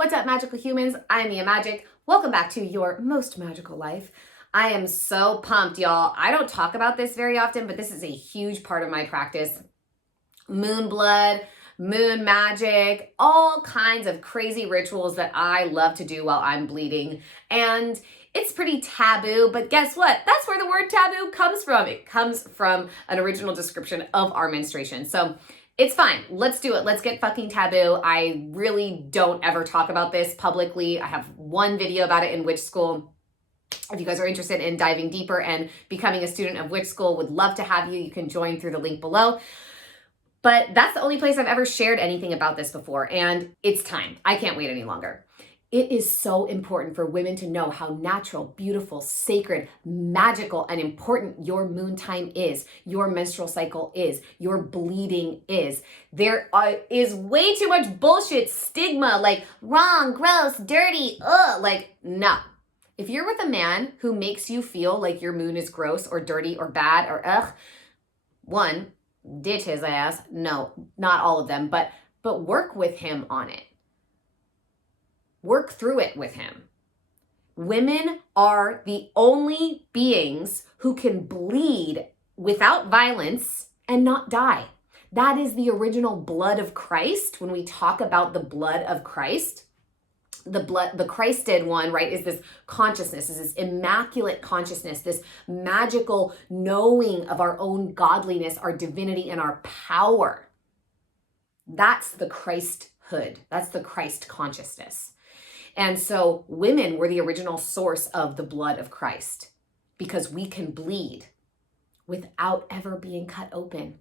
What's up, magical humans? I'm Mia Magik. Welcome back to your most magical life. I am so pumped, y'all. I don't talk about this very often, but this is a huge part of my practice. Moon blood, moon magic, all kinds of crazy rituals that I love to do while I'm bleeding. And it's pretty taboo, but guess what? That's where the word taboo comes from. It comes from an original description of our menstruation. So it's fine. Let's do it. Let's get fucking taboo. I really don't ever talk about this publicly. I have one video about it in Witch School. If you guys are interested in diving deeper and becoming a student of Witch School, would love to have you. You can join through the link below. But that's the only place I've ever shared anything about this before, and it's time. I can't wait any longer. It is so important for women to know how natural, beautiful, sacred, magical, and important your moon time is, your menstrual cycle is, your bleeding is. There is way too much bullshit, stigma, like wrong, gross, dirty, like no. If you're with a man who makes you feel like your moon is gross or dirty or bad or one, ditch his ass. No, not all of them, but work with him on it. Work through it with him. Women are the only beings who can bleed without violence and not die. That is the original blood of Christ. When we talk about the blood of Christ, the Christed one, right, is this consciousness, is this immaculate consciousness, this magical knowing of our own godliness, our divinity, and our power. That's the Christhood. That's the Christ consciousness. And so women were the original source of the blood of Christ because we can bleed without ever being cut open.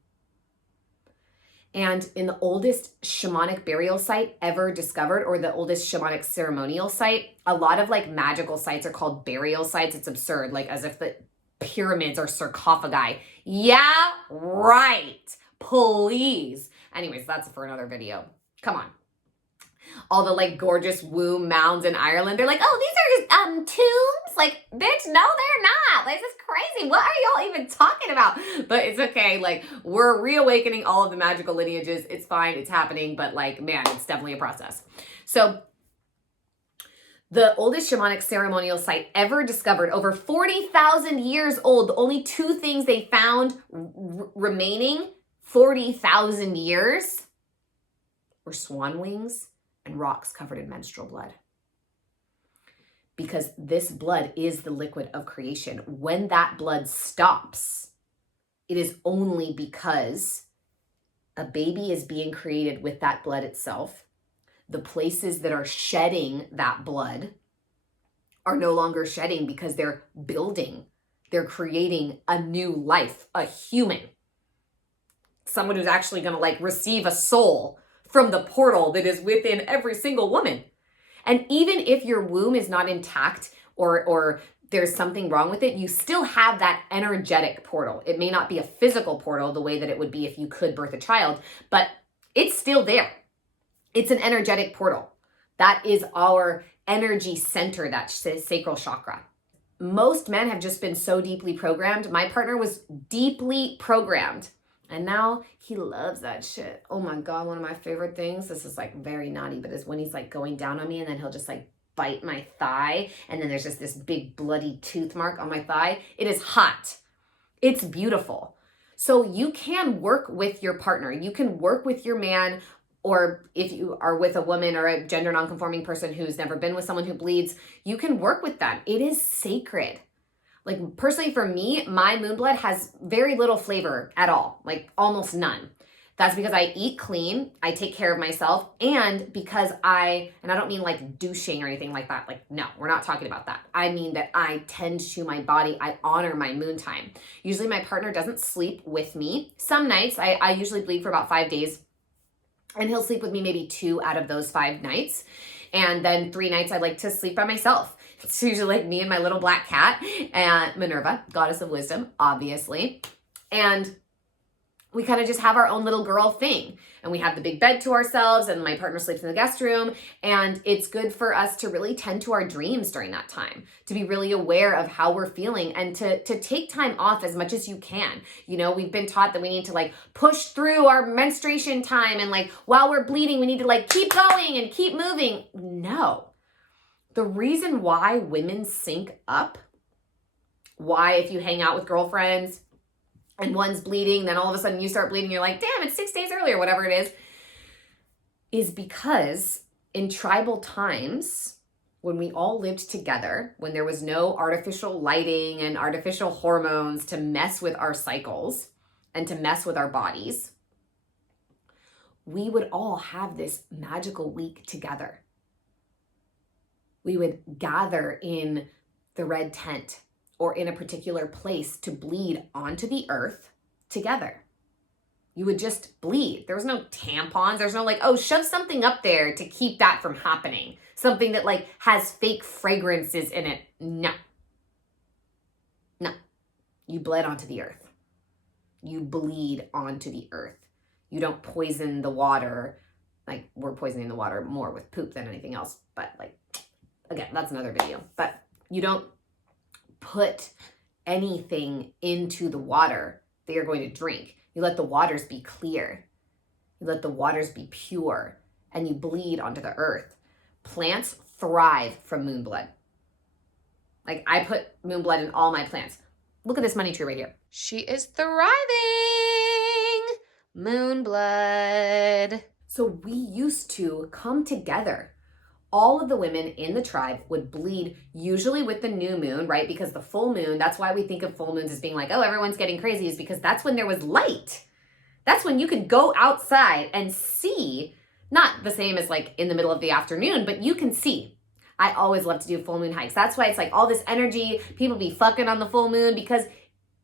And in the oldest shamanic burial site ever discovered, or the oldest shamanic ceremonial site, a lot of like magical sites are called burial sites. It's absurd, like as if the pyramids are sarcophagi. Yeah, right. Please. Anyways, that's for another video. Come on. All the like gorgeous womb mounds in Ireland. They're like, oh, these are tombs? Like, bitch, no, they're not. Like, this is crazy. What are y'all even talking about? But it's okay. Like, we're reawakening all of the magical lineages. It's fine. It's happening. But like, man, it's definitely a process. So the oldest shamanic ceremonial site ever discovered, over 40,000 years old, the only two things they found remaining 40,000 years were swan wings and rocks covered in menstrual blood. Because this blood is the liquid of creation. When that blood stops, it is only because a baby is being created with that blood itself. The places that are shedding that blood are no longer shedding because they're building. They're creating a new life, a human. Someone who's actually going to like receive a soul from the portal that is within every single woman. And even if your womb is not intact or there's something wrong with it, you still have that energetic portal. It may not be a physical portal the way that it would be if you could birth a child, but it's still there. It's an energetic portal. That is our energy center, that sacral chakra. Most men have just been so deeply programmed. My partner was deeply programmed. And now he loves that shit. Oh my God, one of my favorite things, this is like very naughty, but is when he's like going down on me and then he'll just like bite my thigh. And then there's just this big bloody tooth mark on my thigh. It is hot. It's beautiful. So you can work with your partner. You can work with your man, or if you are with a woman or a gender nonconforming person who's never been with someone who bleeds, you can work with them. It is sacred. Like personally for me, my moon blood has very little flavor at all, like almost none. That's because I eat clean, I take care of myself, and because and I don't mean like douching or anything like that. Like, no, we're not talking about that. I mean that I tend to my body, I honor my moon time. Usually my partner doesn't sleep with me. Some nights, I usually bleed for about 5 days, and he'll sleep with me maybe 2 out of those 5 nights. And then 3 nights I like to sleep by myself. It's usually like me and my little black cat, and Minerva, goddess of wisdom, obviously. And we kind of just have our own little girl thing. And we have the big bed to ourselves, and my partner sleeps in the guest room. And it's good for us to really tend to our dreams during that time, to be really aware of how we're feeling, and to take time off as much as you can. You know, we've been taught that we need to like push through our menstruation time, and like while we're bleeding, we need to like keep going and keep moving. No. The reason why women sync up, why if you hang out with girlfriends and one's bleeding, then all of a sudden you start bleeding, you're like, damn, it's 6 days earlier, whatever it is because in tribal times, when we all lived together, when there was no artificial lighting and artificial hormones to mess with our cycles and to mess with our bodies, we would all have this magical week together. We would gather in the red tent or in a particular place to bleed onto the earth together. You would just bleed. There was no tampons. There's no like, oh, shove something up there to keep that from happening. Something that like has fake fragrances in it. No. No. You bled onto the earth. You bleed onto the earth. You don't poison the water. Like, we're poisoning the water more with poop than anything else. But like, again, that's another video. But you don't put anything into the water that you're going to drink. You let the waters be clear. You let the waters be pure, and you bleed onto the earth. Plants thrive from moon blood. Like, I put moon blood in all my plants. Look at this money tree right here. She is thriving. Moon blood. So we used to come together. All of the women in the tribe would bleed, usually with the new moon, right? Because the full moon, that's why we think of full moons as being like, oh, everyone's getting crazy, is because that's when there was light. That's when you could go outside and see, not the same as like in the middle of the afternoon, but you can see. I always love to do full moon hikes. That's why it's like all this energy, people be fucking on the full moon because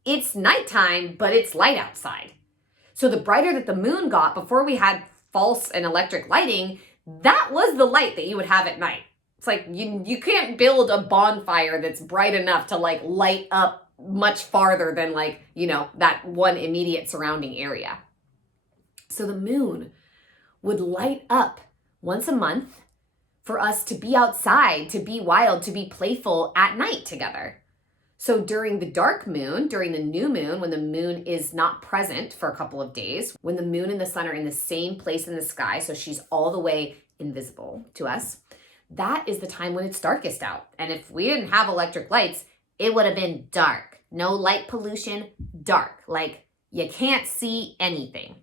it's nighttime, but it's light outside. So the brighter that the moon got before we had false and electric lighting, that was the light that you would have at night. It's like you can't build a bonfire that's bright enough to like light up much farther than like, you know, that one immediate surrounding area. So the moon would light up once a month for us to be outside, to be wild, to be playful at night together. So during the dark moon, during the new moon, when the moon is not present for a couple of days, when the moon and the sun are in the same place in the sky, so she's all the way invisible to us, that is the time when it's darkest out. And if we didn't have electric lights, it would have been dark. No light pollution, dark. Like, you can't see anything.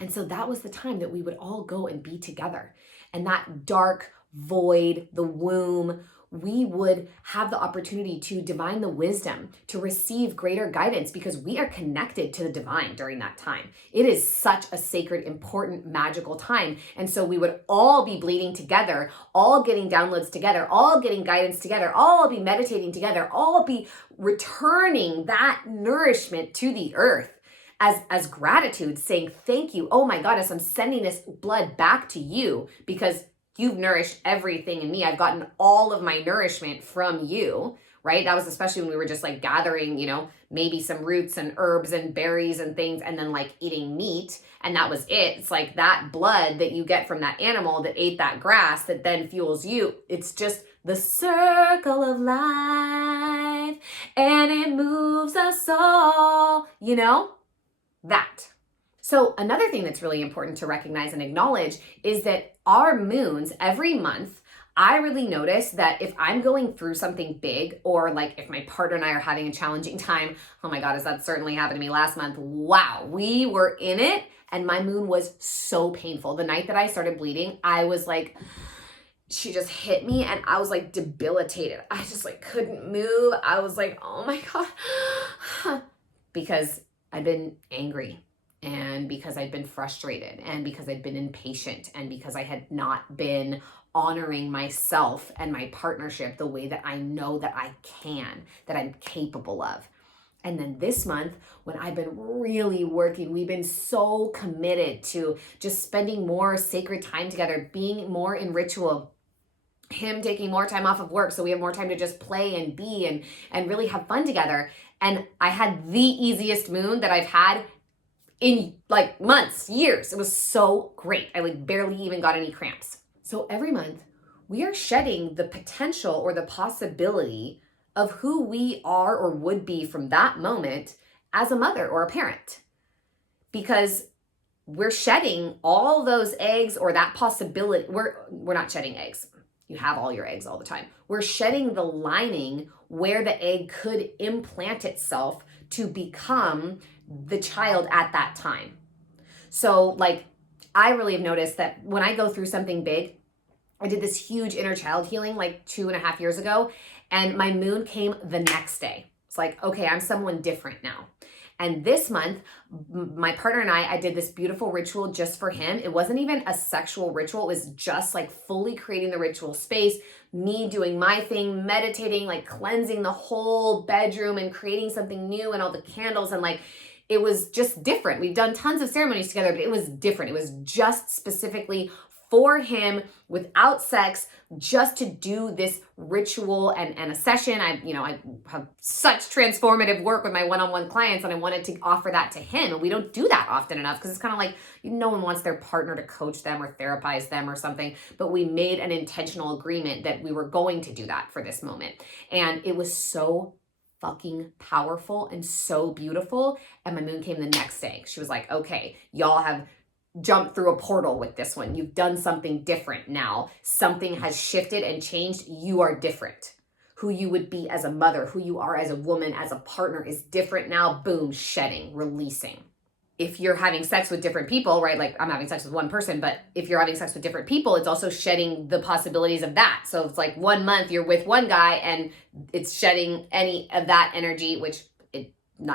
And so that was the time that we would all go and be together. And that dark void, the womb, we would have the opportunity to divine the wisdom, to receive greater guidance, because we are connected to the divine during that time. It is such a sacred, important, magical time. And so we would all be bleeding together, all getting downloads together, all getting guidance together, all be meditating together, all be returning that nourishment to the earth as gratitude, saying, thank you. Oh my goddess, I'm sending this blood back to you because you've nourished everything in me. I've gotten all of my nourishment from you, right? That was especially when we were just like gathering, you know, maybe some roots and herbs and berries and things, and then like eating meat. And that was it. It's like that blood that you get from that animal that ate that grass that then fuels you. It's just the circle of life, and it moves us all, you know, that. So another thing that's really important to recognize and acknowledge is that our moons every month, I really notice that if I'm going through something big, or like if my partner and I are having a challenging time, oh my God, that certainly happened to me last month. Wow, we were in it and my moon was so painful. The night that I started bleeding, I was like, she just hit me and I was like debilitated. I just like couldn't move. I was like, oh my God, because I'd been angry, and because I'd been frustrated, and because I'd been impatient, and because I had not been honoring myself and my partnership the way that I know that I can, that I'm capable of. And then this month, when I've been really working, we've been so committed to just spending more sacred time together, being more in ritual, him taking more time off of work so we have more time to just play and be and really have fun together. And I had the easiest moon that I've had in like months, years. It was so great. I like barely even got any cramps. So every month we are shedding the potential or the possibility of who we are or would be from that moment as a mother or a parent. Because we're shedding all those eggs or that possibility. We're not shedding eggs. You have all your eggs all the time. We're shedding the lining where the egg could implant itself to become the child at that time. So like, I really have noticed that when I go through something big, I did this huge inner child healing like 2.5 years ago, and my moon came the next day. It's like, okay, I'm someone different now. And this month, my partner and I did this beautiful ritual just for him. It wasn't even a sexual ritual. It was just like fully creating the ritual space, me doing my thing, meditating, like cleansing the whole bedroom and creating something new and all the candles. And like, it was just different. We've done tons of ceremonies together, but it was different. It was just specifically for him without sex, just to do this ritual and a session. I have such transformative work with my one-on-one clients, and I wanted to offer that to him. And we don't do that often enough because it's kind of like no one wants their partner to coach them or therapize them or something. But we made an intentional agreement that we were going to do that for this moment. And it was so fucking powerful and so beautiful. And my moon came the next day. She was like, okay, y'all have jump through a portal with this one. You've done something different now. Something has shifted and changed. You are different. Who you would be as a mother, who you are as a woman, as a partner is different now. Boom, shedding, releasing. If you're having sex with different people, right? Like I'm having sex with one person, but if you're having sex with different people, it's also shedding the possibilities of that. So it's like 1 month you're with one guy and it's shedding any of that energy, which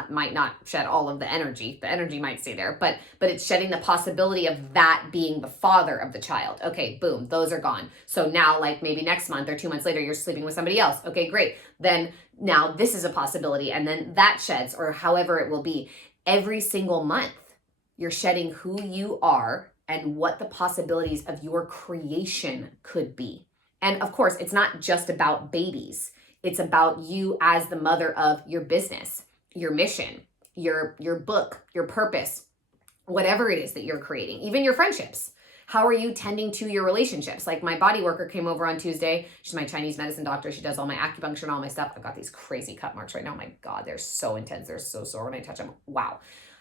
might not shed all of the energy. The energy might stay there, but it's shedding the possibility of that being the father of the child. Okay, boom, those are gone. So now like maybe next month or 2 months later, you're sleeping with somebody else. Okay, great. Then now this is a possibility, and then that sheds, or however it will be. Every single month, you're shedding who you are and what the possibilities of your creation could be. And of course, it's not just about babies. It's about you as the mother of your business, your mission, your book, your purpose, whatever it is that you're creating, even your friendships. How are you tending to your relationships? Like my body worker came over on Tuesday. She's my Chinese medicine doctor. She does all my acupuncture and all my stuff. I've got these crazy cut marks right now. My God, they're so intense. They're so sore when I touch them. Wow.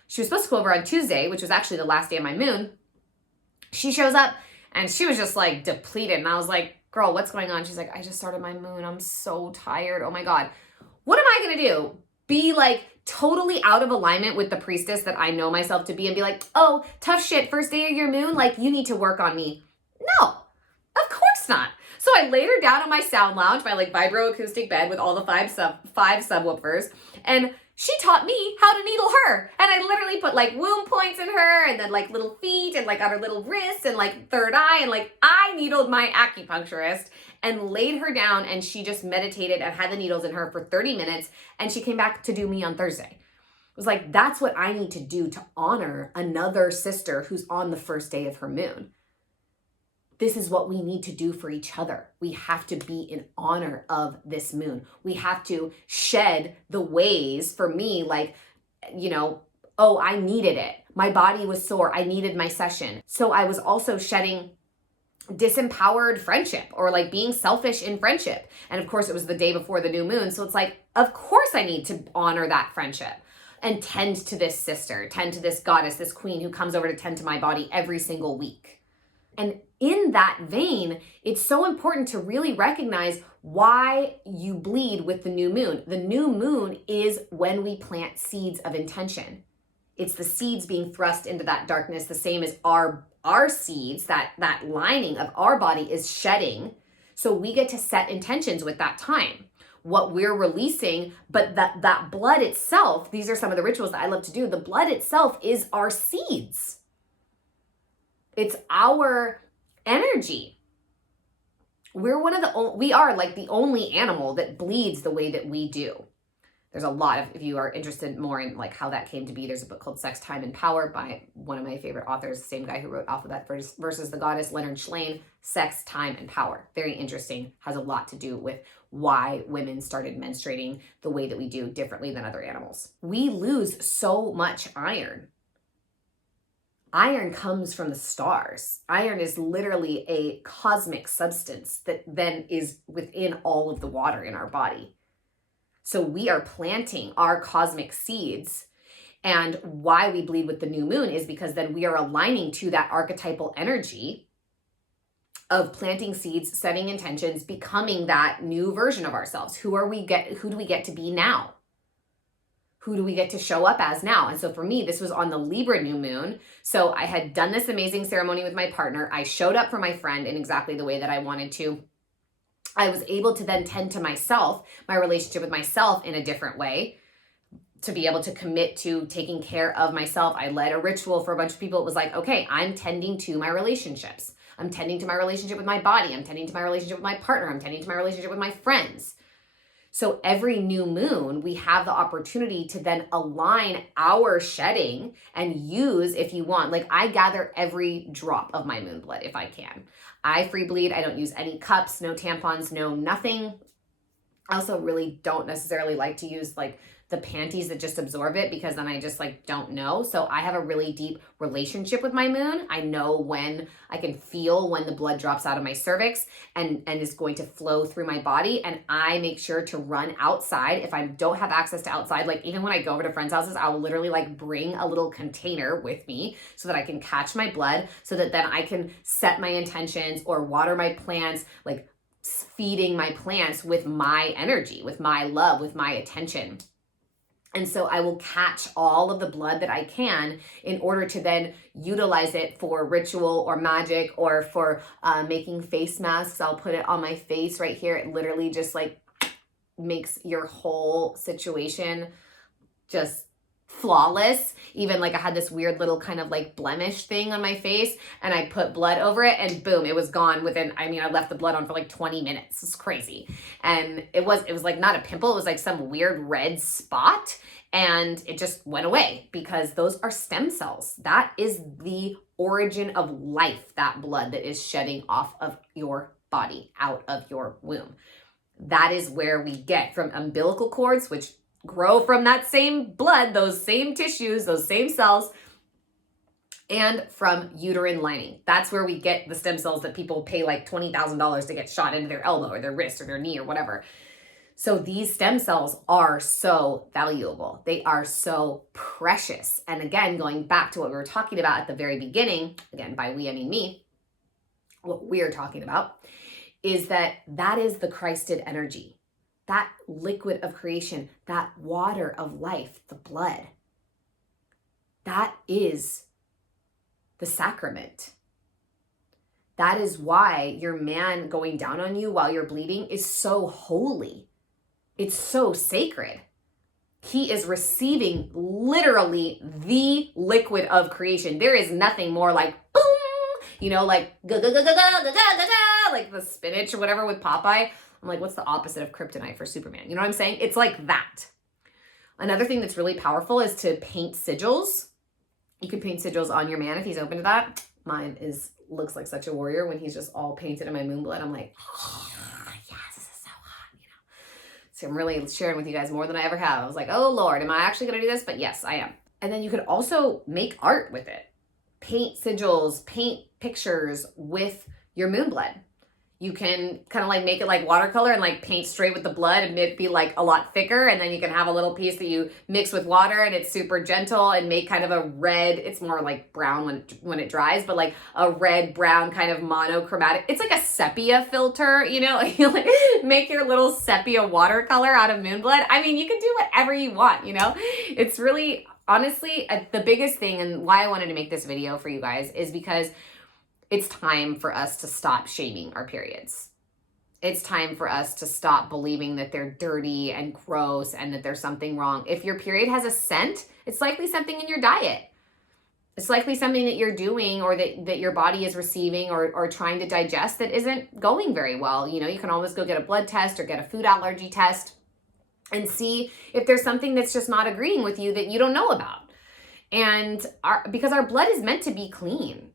She was supposed to come over on Tuesday, which was actually the last day of my moon. She shows up and she was just like depleted. And I was like, girl, what's going on? She's like, I just started my moon. I'm so tired. Oh my God. What am I going to do? Be like totally out of alignment with the priestess that I know myself to be and be like, oh, tough shit, first day of your moon, like you need to work on me. No, of course not. So I laid her down on my sound lounge, my like vibroacoustic bed with all the five subwoofers, and she taught me how to needle her. And I literally put like womb points in her and then like little feet and like on her little wrists and like third eye. And like I needled my acupuncturist and laid her down, and she just meditated and had the needles in her for 30 minutes. And she came back to do me on Thursday. It was like, that's what I need to do to honor another sister who's on the first day of her moon. This is what we need to do for each other. We have to be in honor of this moon. We have to shed the ways, for me, like, oh, I needed it. My body was sore. I needed my session. So I was also shedding disempowered friendship or like being selfish in friendship. And of course, it was the day before the new moon. So it's like, of course I need to honor that friendship and tend to this sister, tend to this goddess, this queen who comes over to tend to my body every single week. And in that vein, it's so important to really recognize why you bleed with the new moon. The new moon is when we plant seeds of intention. It's the seeds being thrust into that darkness, the same as our seeds, that lining of our body is shedding. So we get to set intentions with that time, what we're releasing, but that blood itself, these are some of the rituals that I love to do. The blood itself is our seeds. It's our energy. We are like the only animal that bleeds the way that we do. There's a lot of, if you are interested more in like how that came to be, there's a book called Sex, Time, and Power by one of my favorite authors, the same guy who wrote Alphabet versus the Goddess, Leonard Shlain. Sex, Time, and Power. Very interesting. Has a lot to do with why women started menstruating the way that we do differently than other animals. We lose so much iron Iron comes from the stars. Iron is literally a cosmic substance that then is within all of the water in our body. So we are planting our cosmic seeds. And why we bleed with the new moon is because then we are aligning to that archetypal energy of planting seeds, setting intentions, becoming that new version of ourselves. Who do we get to be now? Who do we get to show up as now? And so for me, this was on the Libra new moon. So I had done this amazing ceremony with my partner. I showed up for my friend in exactly the way that I wanted to. I was able to then tend to myself, my relationship with myself in a different way, to be able to commit to taking care of myself. I led a ritual for a bunch of people. It was like, okay, I'm tending to my relationships. I'm tending to my relationship with my body. I'm tending to my relationship with my partner. I'm tending to my relationship with my friends. So every new moon, we have the opportunity to then align our shedding and use, if you want, like I gather every drop of my moon blood if I can. I free bleed. I don't use any cups, no tampons, no nothing. I also really don't necessarily like to use like the panties that just absorb it, because then I just like don't know. So I have a really deep relationship with my moon. I know when I can feel when the blood drops out of my cervix and is going to flow through my body. And I make sure to run outside. If I don't have access to outside, like even when I go over to friends' houses, I will literally like bring a little container with me so that I can catch my blood, so that then I can set my intentions or water my plants, like feeding my plants with my energy, with my love, with my attention. And so I will catch all of the blood that I can in order to then utilize it for ritual or magic or for making face masks. I'll put it on my face right here. It literally just like makes your whole situation just flawless. Even like I had this weird little kind of like blemish thing on my face and I put blood over it and boom, it was gone within, I left the blood on for like 20 minutes. It's crazy. And it was like not a pimple. It was like some weird red spot and it just went away, because those are stem cells. That is the origin of life, that blood that is shedding off of your body, out of your womb. That is where we get from umbilical cords, which grow from that same blood, those same tissues, those same cells, and from uterine lining. That's where we get the stem cells that people pay like $20,000 to get shot into their elbow or their wrist or their knee or whatever. So these stem cells are so valuable. They are so precious. And again, going back to what we were talking about at the very beginning, again, by we, I mean me, what we're talking about is that is the Christed energy. That liquid of creation, that water of life, the blood, that is the sacrament. That is why your man going down on you while you're bleeding is so holy. It's so sacred. He is receiving literally the liquid of creation. There is nothing more like boom, like like the spinach or whatever with Popeye. I'm like, what's the opposite of kryptonite for Superman? You know what I'm saying? It's like that. Another thing that's really powerful is to paint sigils. You can paint sigils on your man if he's open to that. Mine looks like such a warrior when he's just all painted in my moon blood. I'm like, oh, yes, this is so hot, So I'm really sharing with you guys more than I ever have. I was like, oh Lord, am I actually going to do this? But yes, I am. And then you could also make art with it. Paint sigils, paint pictures with your moon blood. You can kind of like make it like watercolor and like paint straight with the blood and it be like a lot thicker. And then you can have a little piece that you mix with water and it's super gentle and make kind of a red, it's more like brown when it dries, but like a red brown kind of monochromatic. It's like a sepia filter, you like make your little sepia watercolor out of moon blood. You can do whatever you want, It's really, honestly, the biggest thing and why I wanted to make this video for you guys is because it's time for us to stop shaming our periods. It's time for us to stop believing that they're dirty and gross and that there's something wrong. If your period has a scent, it's likely something in your diet. It's likely something that you're doing or that your body is receiving or trying to digest that isn't going very well. You can always go get a blood test or get a food allergy test and see if there's something that's just not agreeing with you that you don't know about. And because our blood is meant to be clean.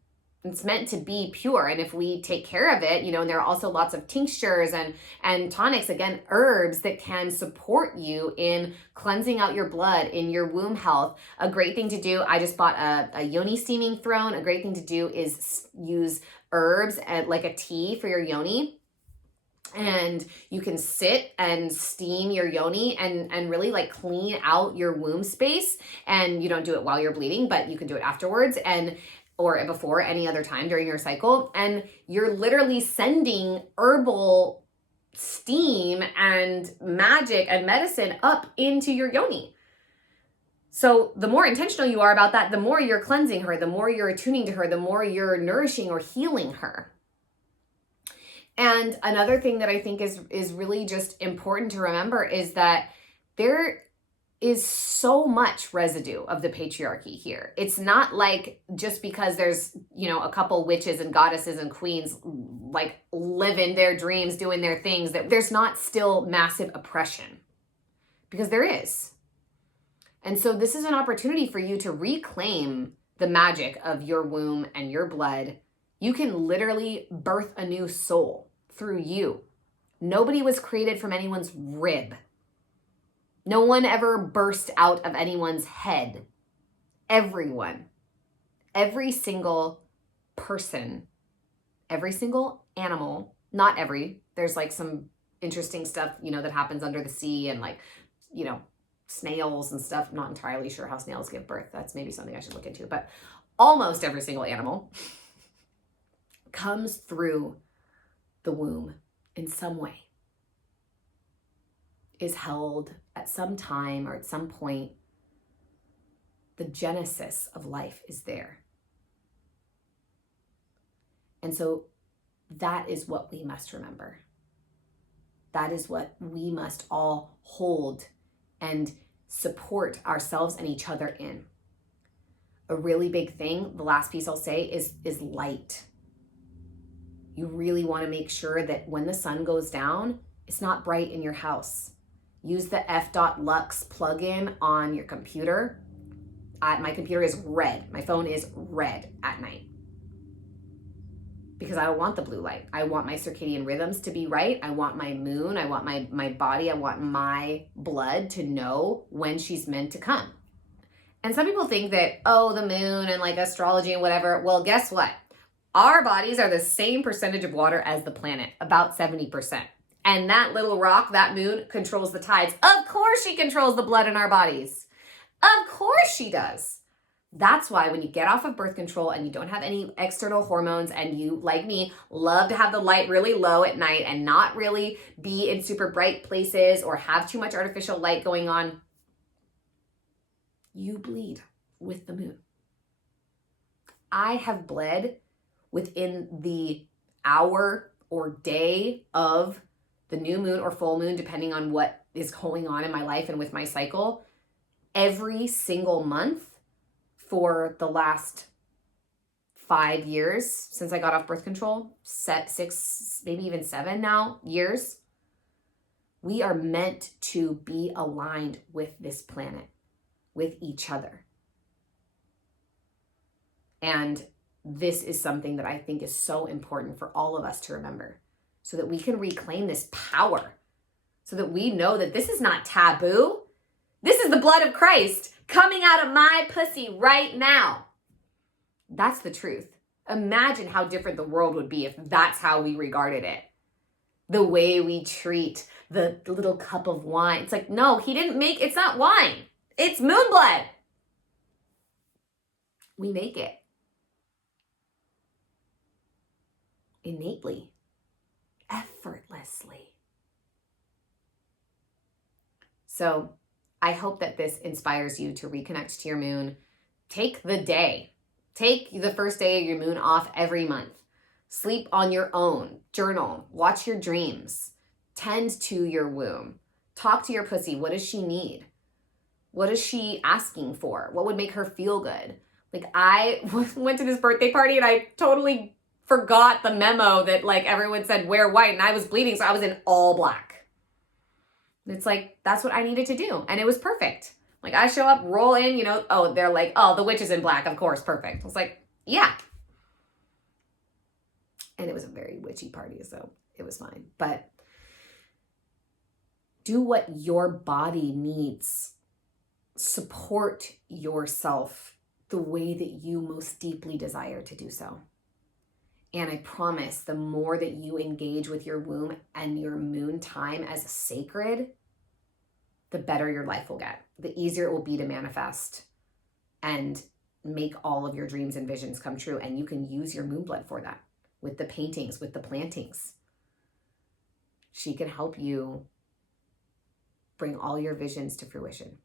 It's meant to be pure. And if we take care of it, and there are also lots of tinctures and tonics, again, herbs that can support you in cleansing out your blood, in your womb health. A great thing to do, I just bought a yoni steaming throne. A great thing to do is use herbs and like a tea for your yoni. And you can sit and steam your yoni and really like clean out your womb space. And you don't do it while you're bleeding, but you can do it afterwards or before, any other time during your cycle. And you're literally sending herbal steam and magic and medicine up into your yoni. So the more intentional you are about that, the more you're cleansing her, the more you're attuning to her, the more you're nourishing or healing her. And another thing that I think is really just important to remember is that there is so much residue of the patriarchy here. It's not like just because there's, a couple witches and goddesses and queens like living their dreams, doing their things, that there's not still massive oppression, because there is. And so this is an opportunity for you to reclaim the magic of your womb and your blood. You can literally birth a new soul through you. Nobody was created from anyone's rib. No one ever burst out of anyone's head. Everyone, every single person, every single animal, not every, there's like some interesting stuff, that happens under the sea and like, snails and stuff. I'm not entirely sure how snails give birth. That's maybe something I should look into, but almost every single animal comes through the womb in some way, is held at some time or at some point. The genesis of life is there. And so that is what we must remember. That is what we must all hold and support ourselves and each other in. A really big thing, the last piece I'll say, is light. You really want to make sure that when the sun goes down, it's not bright in your house. Use the F.Lux plugin on your computer. My computer is red. My phone is red at night, because I don't want the blue light. I want my circadian rhythms to be right. I want my moon. I want my body. I want my blood to know when she's meant to come. And some people think that, the moon and like astrology and whatever. Well, guess what? Our bodies are the same percentage of water as the planet, about 70%. And that little rock, that moon, controls the tides. Of course she controls the blood in our bodies. Of course she does. That's why when you get off of birth control and you don't have any external hormones, and you, like me, love to have the light really low at night and not really be in super bright places or have too much artificial light going on, you bleed with the moon. I have bled within the hour or day of the new moon or full moon, depending on what is going on in my life and with my cycle, every single month for the last 5 years since I got off birth control, 6, maybe even 7 now years. We are meant to be aligned with this planet, with each other. And this is something that I think is so important for all of us to remember, so that we can reclaim this power, so that we know that this is not taboo. This is the blood of Christ coming out of my pussy right now. That's the truth. Imagine how different the world would be if that's how we regarded it. The way we treat the little cup of wine. It's like, no, it's not wine. It's moon blood. We make it innately, effortlessly. So I hope that this inspires you to reconnect to your moon. Take the day. Take the first day of your moon off every month. Sleep on your own. Journal. Watch your dreams. Tend to your womb. Talk to your pussy. What does she need? What is she asking for? What would make her feel good? Like, I went to this birthday party and I totally forgot the memo that like everyone said wear white, and I was bleeding, so I was in all black. It's like, that's what I needed to do. And it was perfect. Like, I show up, roll in, they're like, oh, the witch is in black. Of course, perfect. I was like, yeah. And it was a very witchy party, so it was fine. But do what your body needs. Support yourself the way that you most deeply desire to do so. And I promise the more that you engage with your womb and your moon time as sacred, the better your life will get. The easier it will be to manifest and make all of your dreams and visions come true. And you can use your moon blood for that with the paintings, with the plantings. She can help you bring all your visions to fruition.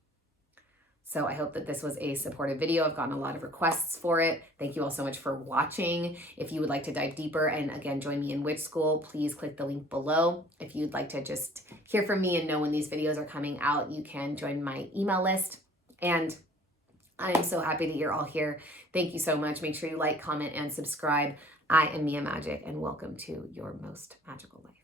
So I hope that this was a supportive video. I've gotten a lot of requests for it. Thank you all so much for watching. If you would like to dive deeper and again, join me in Witch School, please click the link below. If you'd like to just hear from me and know when these videos are coming out, you can join my email list. And I'm so happy that you're all here. Thank you so much. Make sure you like, comment, and subscribe. I am Mia Magik, and welcome to your most magical life.